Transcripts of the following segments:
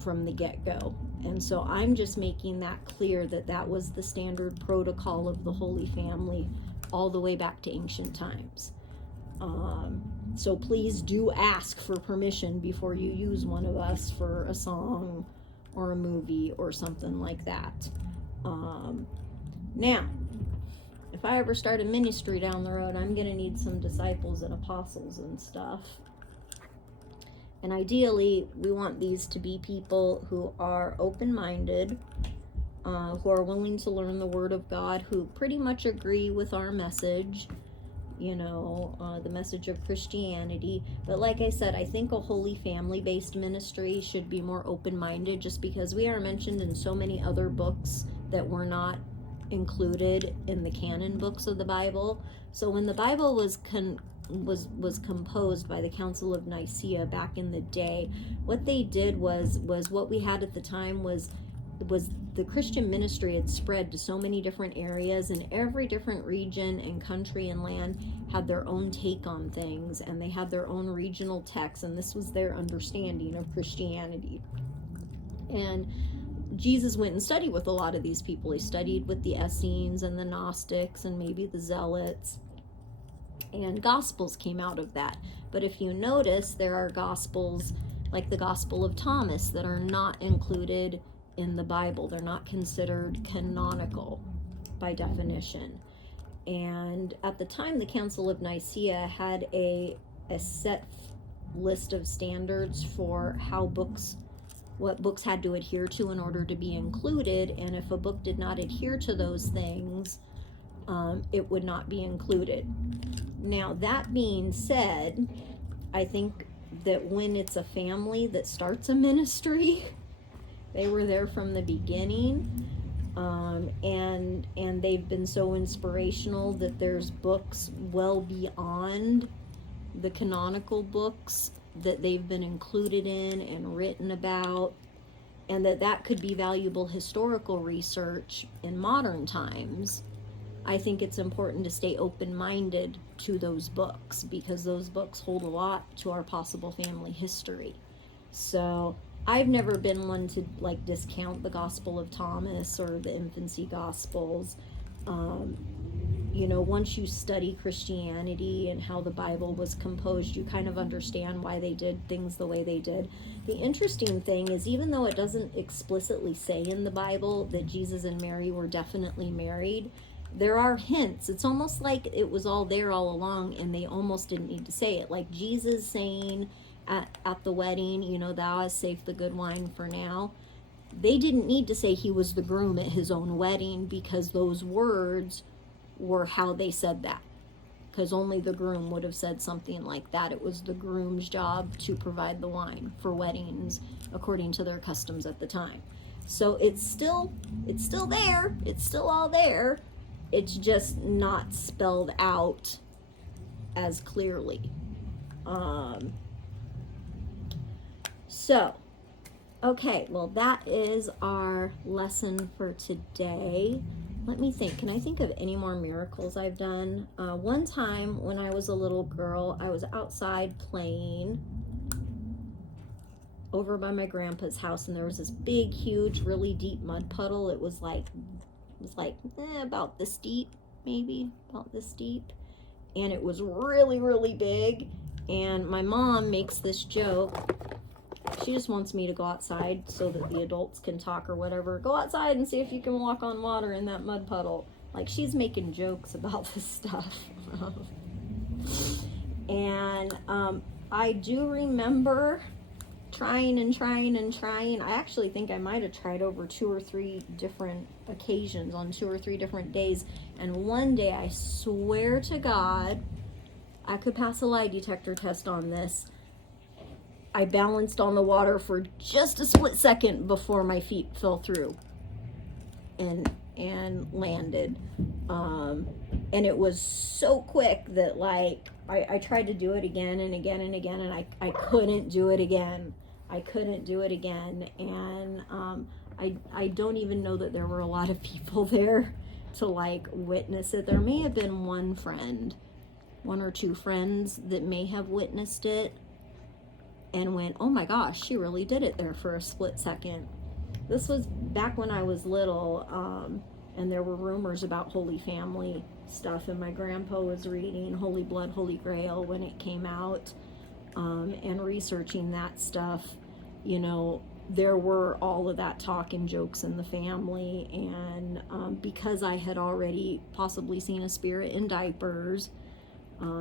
from the get-go. And so I'm just making that clear that that was the standard protocol of the Holy Family all the way back to ancient times. So please do ask for permission before you use one of us for a song or a movie or something like that. Now, if I ever start a ministry down the road, I'm going to need some disciples and apostles and stuff. And ideally, we want these to be people who are open-minded, who are willing to learn the Word of God, who pretty much agree with our message, the message of Christianity. But like I said, I think a Holy Family-based ministry should be more open-minded, just because we are mentioned in so many other books that were not included in the canon books of the Bible. So when the Bible was composed by the Council of Nicaea back in the day, what they did was what we had at the time was the Christian ministry had spread to so many different areas, and every different region and country and land had their own take on things, and they had their own regional texts, and this was their understanding of Christianity. And Jesus went and studied with a lot of these people. He studied with the Essenes and the Gnostics and maybe the Zealots, and Gospels came out of that. But if you notice, there are Gospels like the Gospel of Thomas that are not included in the Bible. They're not considered canonical by definition. And at the time, the Council of Nicaea had a set list of standards for what books had to adhere to in order to be included, and if a book did not adhere to those things, it would not be included. Now, that being said, I think that when it's a family that starts a ministry, they were there from the beginning, and they've been so inspirational that there's books well beyond the canonical books that they've been included in and written about, and that could be valuable historical research in modern times. I think it's important to stay open-minded to those books, because those books hold a lot to our possible family history. So I've never been one to discount the Gospel of Thomas or the infancy Gospels. Once you study Christianity and how the Bible was composed, you kind of understand why they did things the way they did. The interesting thing is, even though it doesn't explicitly say in the Bible that Jesus and Mary were definitely married, there are hints. It's almost like it was all there all along, and they almost didn't need to say it. Like Jesus saying at the wedding, thou hast saved the good wine for now. They didn't need to say he was the groom at his own wedding, because those words were how they said that. Because only the groom would have said something like that. It was the groom's job to provide the wine for weddings according to their customs at the time. So it's still there. It's still all there. It's just not spelled out as clearly. Okay, well, that is our lesson for today. Let me think. Can I think of any more miracles I've done? One time when I was a little girl, I was outside playing over by my grandpa's house, and there was this big, huge, really deep mud puddle. It was about this deep, maybe about this deep, and it was really, really big. And my mom makes this joke. She just wants me to go outside so that the adults can talk or whatever. Go outside and see if you can walk on water in that mud puddle. Like, she's making jokes about this stuff. And I do remember trying. I actually think I might have tried over 2 or 3 different occasions on 2 or 3 different days. And one day, I swear to God, I could pass a lie detector test on this. I balanced on the water for just a split second before my feet fell through and landed. And it was so quick that I tried to do it again and again and again, and I couldn't do it again. And I don't even know that there were a lot of people there to witness it. There may have been one or two friends that may have witnessed it. and went, oh my gosh, she really did it there for a split second. This was back when I was little, and there were rumors about Holy Family stuff, and my grandpa was reading Holy Blood, Holy Grail when it came out, and researching that stuff. You know, there were all of that talk and jokes in the family, and because I had already possibly seen a spirit in diapers,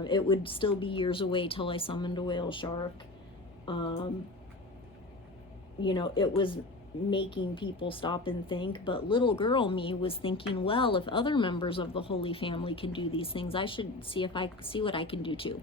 it would still be years away till I summoned a whale shark. You know, it was making people stop and think, but little girl me was thinking, well, if other members of the Holy Family can do these things, I should see what I can do too.